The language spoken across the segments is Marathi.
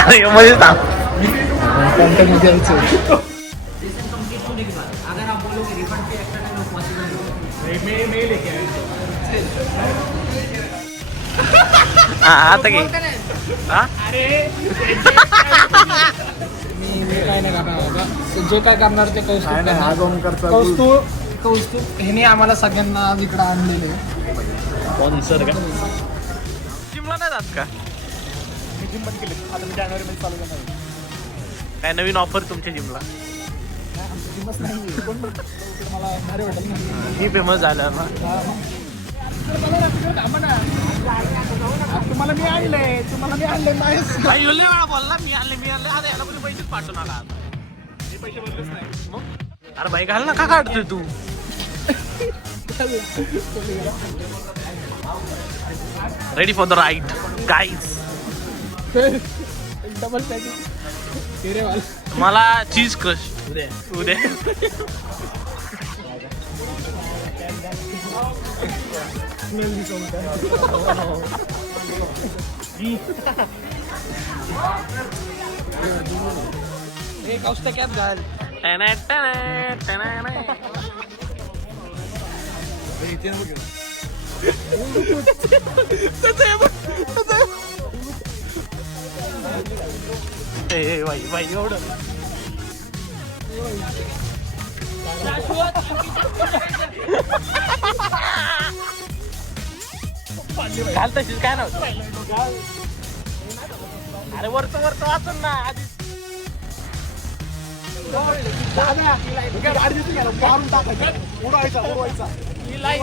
अरे मध्ये सांग. आता घे. काय नाही करणार, जे काय करणार ते कौस्तुभ ह्याने आम्हाला सगळ्यांना आज इकडे आणलेले. जिमला नाही जात का? मी जिम बंद केले, आता मी जानेवारीमध्ये चालू करणार. काय नवीन ऑफर तुमच्या जिमला? जिमच नाही मला भारी वाटेल ना. मी फेमस झालं ना. तुम्हाला मी आणलंय, काही वेळा बोलला मी आणले आता याला कोणी पैसेच पाठवू नका. पैसे भरलेच नाही मग अरे बाई घाल ना, का काढतोय तू? Ready for the ride guys. Double packing. मला चीज क्रश उद्या. एक औषध कॅप घाल. बाई एवढं घाल तशीच काय नव्हतं. अरे वरच वाचून ना आधी. गाडी देतो का मारून टाकायचं, उडवायचा काय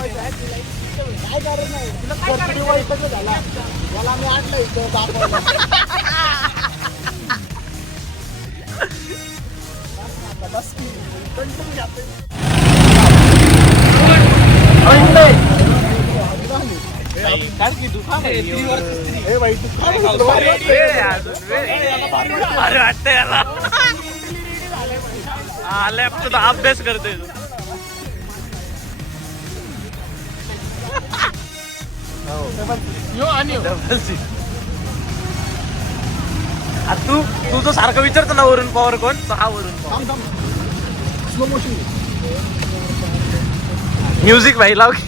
गरज नाही. तुला झाला मला मी आणलं इथं दाखवायला. बस की कंटिन्यू जाते. अरे वाटतं याला लॅपचा अभ्यास करतोय तू. तू तो सारखं विचारतो ना वरून पॉवर कोण, तो हा वरून पॉवर. स्लो मोशन म्युझिक भाई लाव की.